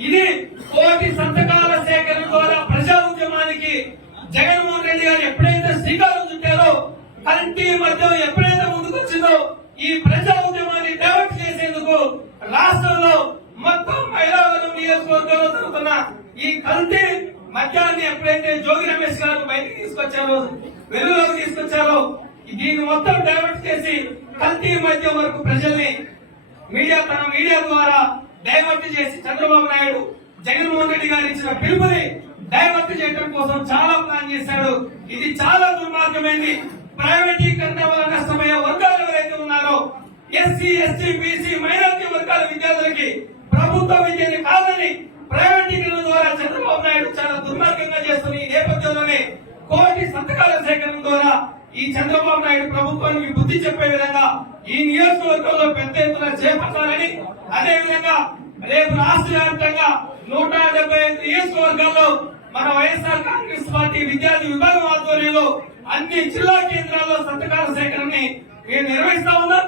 ఇది కోటి సంతకాల సేకరణ ద్వారా ప్రజా ఉద్యమానికి జగన్మోహన్ రెడ్డి గారు ఎప్పుడైతే శ్రీకారం చుట్టారో కంటి మధ్య ఎప్పుడైతే ముందుకొచ్చిందో ఈ ప్రజా ఉద్యమాన్ని డెవలప్ చేసేందుకు రాష్ట్రంలో మొత్తం మైలావరం నియోజకవర్గంలో జరుగుతున్న ఈ కల్తీ మద్యాన్ని ఎప్పుడైతే జోగి రమేష్ గారు బయటకు తీసుకొచ్చారో వెలుగులోకి తీసుకొచ్చారో దీన్ని మొత్తం డైవర్ట్ చేసి కల్తీ మద్యం వరకు ప్రజల్ని మీడియా తన మీడియా ద్వారా డైవర్ట్ చేసి చంద్రబాబు నాయుడు జగన్మోహన్ రెడ్డి గారు ఇచ్చిన పిలుపుని డైవర్ట్ చేయడం కోసం చాలా ప్లాన్ చేశాడు. ఇది చాలా దుర్మార్గమైంది. ప్రైవేటీకరణ వల్ల నష్టమయ్యే వర్గాలు ఎవరైతే ఉన్నారో ఎస్సీ ఎస్టీ బీసీ మైనారిటీ వర్గాల విద్యార్థులకి ప్రభుత్వ విద్యని కాదని ప్రైవేటీకరణ ద్వారా చంద్రబాబు నాయుడు చాలా దుర్మార్గంగా చేస్తున్న ఈ నేపథ్యంలోనే కోటి సంతకాలు ఈ చంద్రబాబు నాయుడు ప్రభుత్వానికి బుద్ధి చెప్పే విధంగా ఈ నియోజకవర్గంలో పెద్ద ఎత్తున చేపట్టాలని అదే విధంగా రేపు రాష్ట్ర వ్యాప్తంగా నూట డెబ్బై ఐదు నియోజకవర్గాల్లో మన వైఎస్ఆర్ కాంగ్రెస్ పార్టీ విద్యార్థి విభాగం ఆధ్వర్యంలో అన్ని జిల్లా కేంద్రాల్లో సంతకాల సేకరణని మేము నిర్వహిస్తా ఉన్నాం.